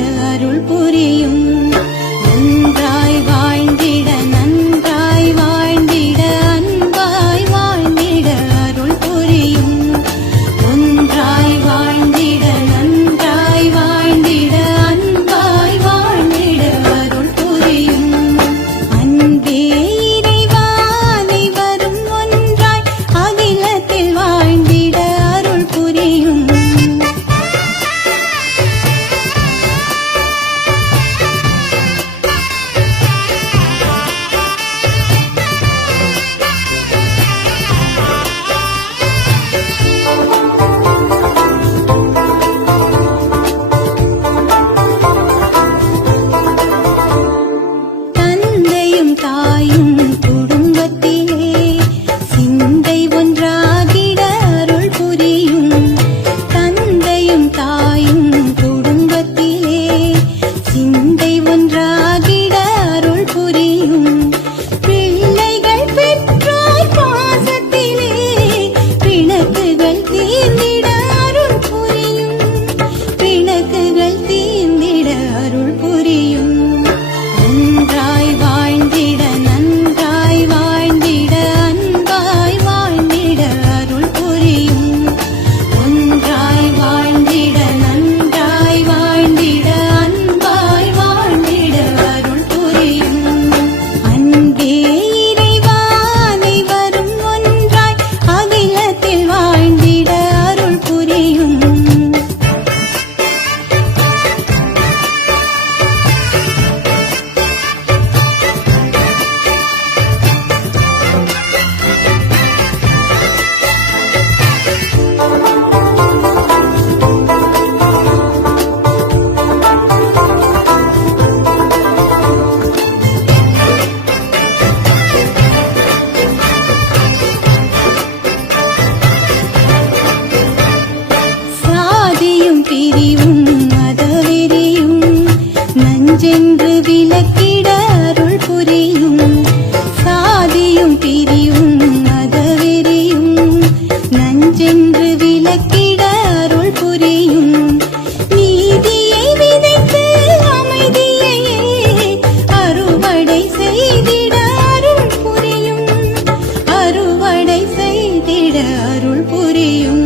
അരുൾ പുരിയും தாயும் ചുരിയും.